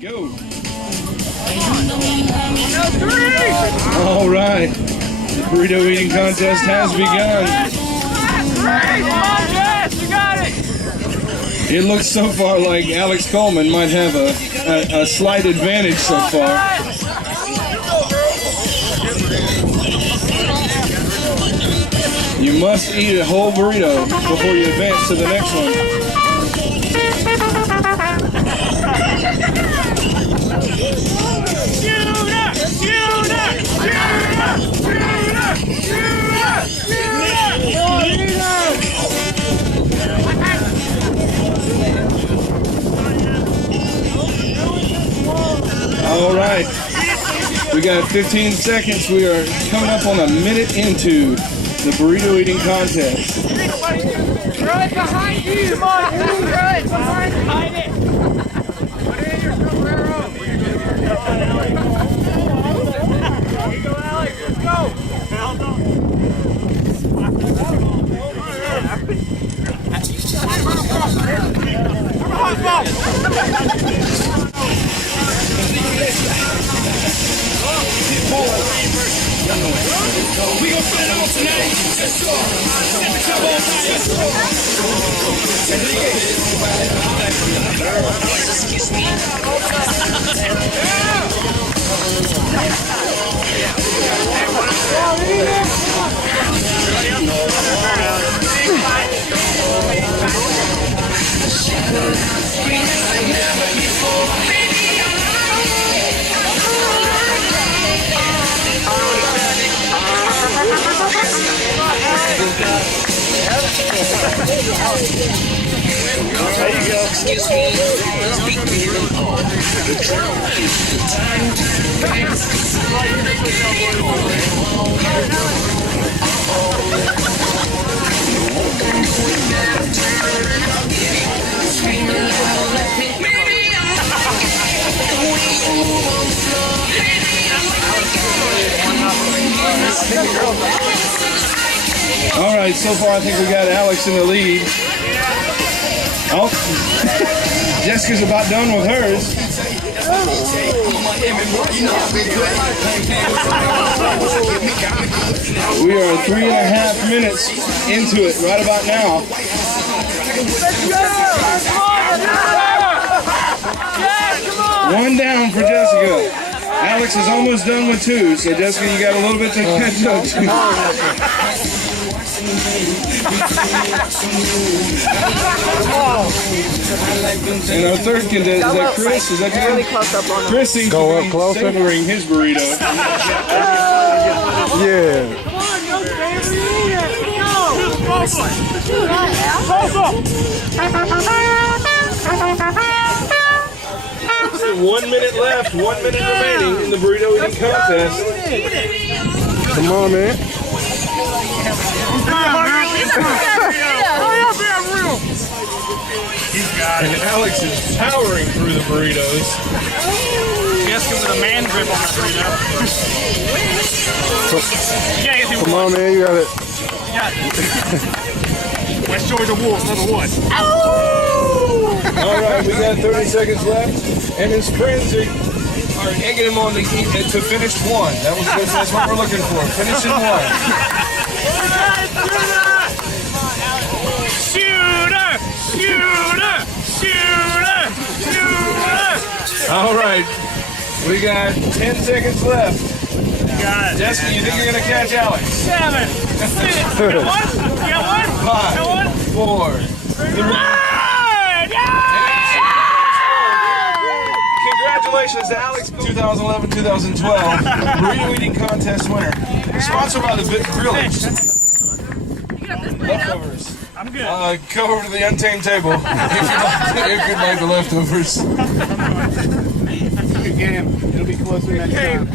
Go. All right. The burrito eating contest has begun. Yes, you got it. It looks so far like Alex Coleman might have a slight advantage so far. You must eat a whole burrito before you advance to the next one. All right, we got 15 seconds. We are coming up on a minute into the burrito eating contest. Throw it behind you. Come on, throw it behind it. Put it in your sombrero. Here you go, Alex. Let's go. We gon' put it on tonight. Let's go. Set the club on fire. Let's go. There you go. Excuse me. Speak to you. The truth is the time to dance. Screaming loud, let me. All right, so far I think we got Alex in the lead. Oh, Jessica's about done with hers. We are 3.5 minutes into it right about now. One down for Jessica. Alex is almost done with 2, so Jessica, you got a little bit to catch up to. And our third contestant, is that Chris? Is that you? Chris seems to be savoring his burrito. Yeah. Come on, 1 minute left, 1 minute remaining in the burrito eating contest. Come on, man. He's got it. Alex is powering through the burritos. Jessica with a man grip on that burrito. Come on, man. You got it. West Georgia Wolves, #1. All right, we got 30 seconds left, and his friends are egging him on to finish 1. That's what we're looking for. Finishing 1. Shooter! Shooter! Shooter! Shooter! All right, we got 10 seconds left. Got it. Jessica, you think you're gonna catch Alex? 7. You got one? You got one? 5, You got one? 4, 3. Congratulations to Alex, 2011-2012 burrito eating contest winner. Sponsored by the Grillage. Leftovers. I'm good. Go over to the Untamed table if you'd like the leftovers. Good game. It'll be closer next time.